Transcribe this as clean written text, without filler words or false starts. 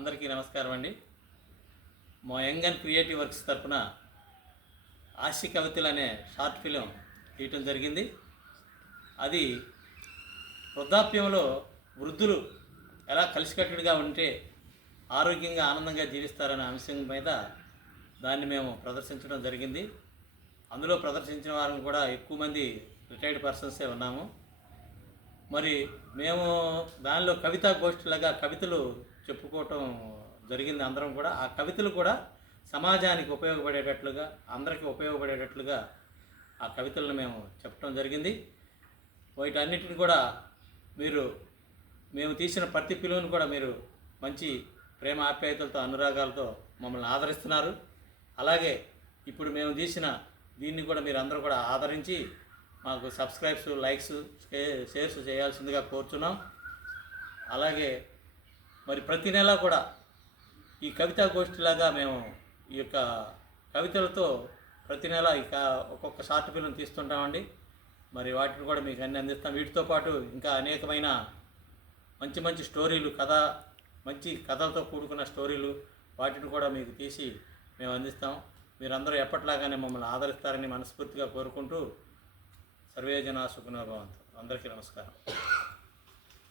అందరికీ నమస్కారం అండి. మా యంగ్ అండ్ క్రియేటివ్ వర్క్స్ తరఫున ఆశి కవితలు అనే షార్ట్ ఫిలిం తీయటం జరిగింది. అది వృద్ధాప్యంలో వృద్ధులు ఎలా కలిసికట్టుగా ఉంటే ఆరోగ్యంగా ఆనందంగా జీవిస్తారనే అంశం మీద దాన్ని మేము ప్రదర్శించడం జరిగింది. అందులో ప్రదర్శించిన వారం కూడా ఎక్కువ మంది రిటైర్డ్ పర్సన్సే ఉన్నాము. మరి మేము దానిలో కవితా గోష్ఠిలాగా కవితలు చెప్పుకోవటం జరిగింది. అందరం కూడా ఆ కవితలు కూడా సమాజానికి ఉపయోగపడేటట్లుగా, అందరికీ ఉపయోగపడేటట్లుగా ఆ కవితలను మేము చెప్పడం జరిగింది. వీటన్నిటిని కూడా మేము తీసిన ప్రతి పిలువను కూడా మీరు మంచి ప్రేమ ఆప్యాయతలతో అనురాగాలతో మమ్మల్ని ఆదరిస్తున్నారు. అలాగే ఇప్పుడు మేము తీసిన దీన్ని కూడా మీరు అందరూ కూడా ఆదరించి మాకు సబ్స్క్రైబ్స్, లైక్స్, షేర్స్ చేయాల్సిందిగా కోరుతున్నాం. అలాగే మరి ప్రతి నెల కూడా ఈ కవితా గోష్ఠిలాగా మేము ఈ యొక్క కవితలతో ప్రతి నెల ఇక ఒక్కొక్క షార్ట్ ఫిల్మ్ తీస్తుంటామండి. మరి వాటిని కూడా మీకు అన్ని అందిస్తాం. వీటితో పాటు ఇంకా అనేకమైన మంచి మంచి స్టోరీలు, మంచి కథలతో కూడుకున్న స్టోరీలు వాటిని కూడా మీకు తీసి మేము అందిస్తాం. మీరందరూ ఎప్పట్లాగానే మమ్మల్ని ఆదరిస్తారని మనస్ఫూర్తిగా కోరుకుంటూ సర్వే జనా సుఖినో భవంతు. అందరికీ నమస్కారం.